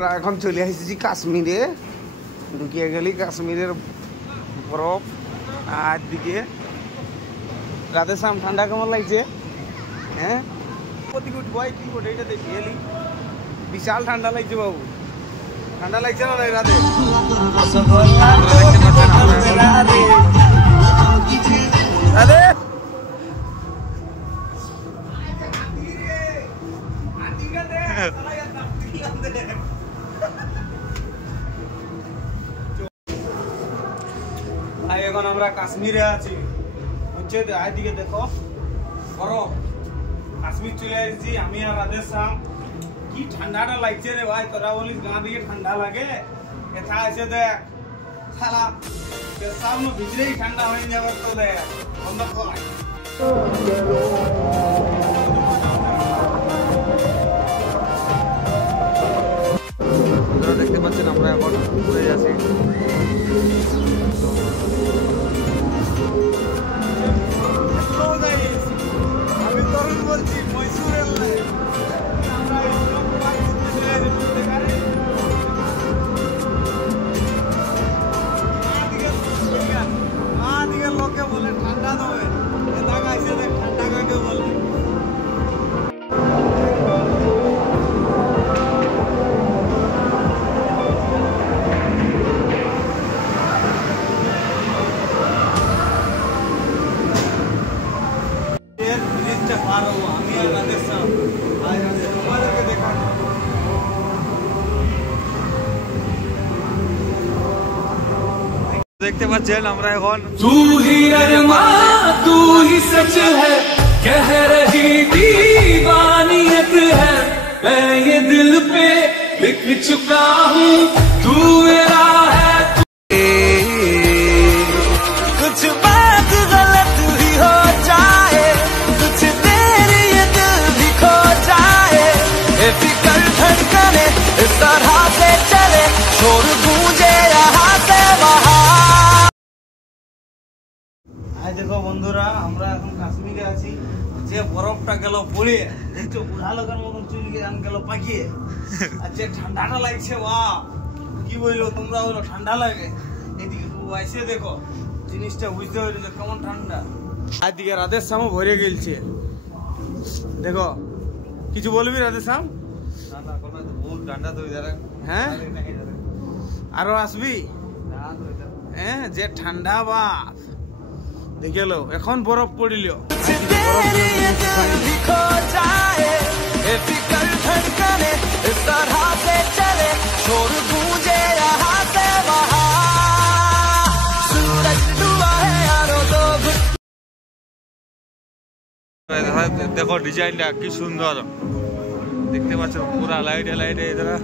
আমরা এখন চলে আসছি কাশ্মীরে, ঢুকিয়ে গেলি কাশ্মীরের বরফ। আর দিকে রাতে শাম ঠান্ডা কেমন লাগছে? হ্যাঁ প্রতি উঠবো কি ওটা এটা দেখি এলি বিশাল ঠান্ডা লাগছে বাবু, ঠান্ডা লাগছে না রাতে? ভাই এখন আমরা কাশ্মীরে আছি, হচ্ছে দিকে দেখো বরফ। কাশ্মীর চলে আসছি আমি আর রাধের শাম। কি ঠান্ডাটা লাগছে রে ভাই, তোরা বলিস গাঁ দিকে ঠান্ডা লাগে, এটা আছে দেখ শালা পেশাব না ভিজলেই ঠান্ডা হয়ে যাবে। তো দেখ বন্ধ কর। দেখতে পাচ্ছেন আমরা এখন ঘুরে যাচ্ছি। আমি তরুণ বলছি মহীশূরের লোকে বলে ঠান্ডা দেবে, ঠান্ডা কাকে বলে। দেখতে পাচ্ছেন আমরা এখন तू ही अरमान तू ही सच है, कह रही दीवानियत है, मैं ये दिल पे लिख चुका हूँ, तू मेरा है। कुछ बात गलत भी हो जाए, कुछ तेरी ये दिल भी खो जाए, फिकर धड़कने इस तरह से चले, शोर गूंजे यहाँ से वहाँ। দেখো বন্ধুরা আমরা এখন কাশ্মীরে আছি, যে বরফটা গেল পড়ে দেখছো বুড়া লোকের মতন চুল গেল পাকিয়ে, আর যে ঠান্ডাটা লাগছে বাহ কি বললো তোমরা, বলো ঠান্ডা লাগে। এদিকে এসে দেখো জিনিসটা বুঝতে পারি যে কেমন ঠান্ডা। আর দিকে রাধের শামও ভরে গেলছে, দেখো কিছু বলবি রাধের শাম? হ্যাঁ আরো আসবি? হ্যাঁ যে ঠান্ডা বাপ দেখে লো, এখন বরফ পড়িল। দেখো ডিজাইনটা কি সুন্দর দেখতে পাচ্ছ, পুরা লাইটে লাইটে এরা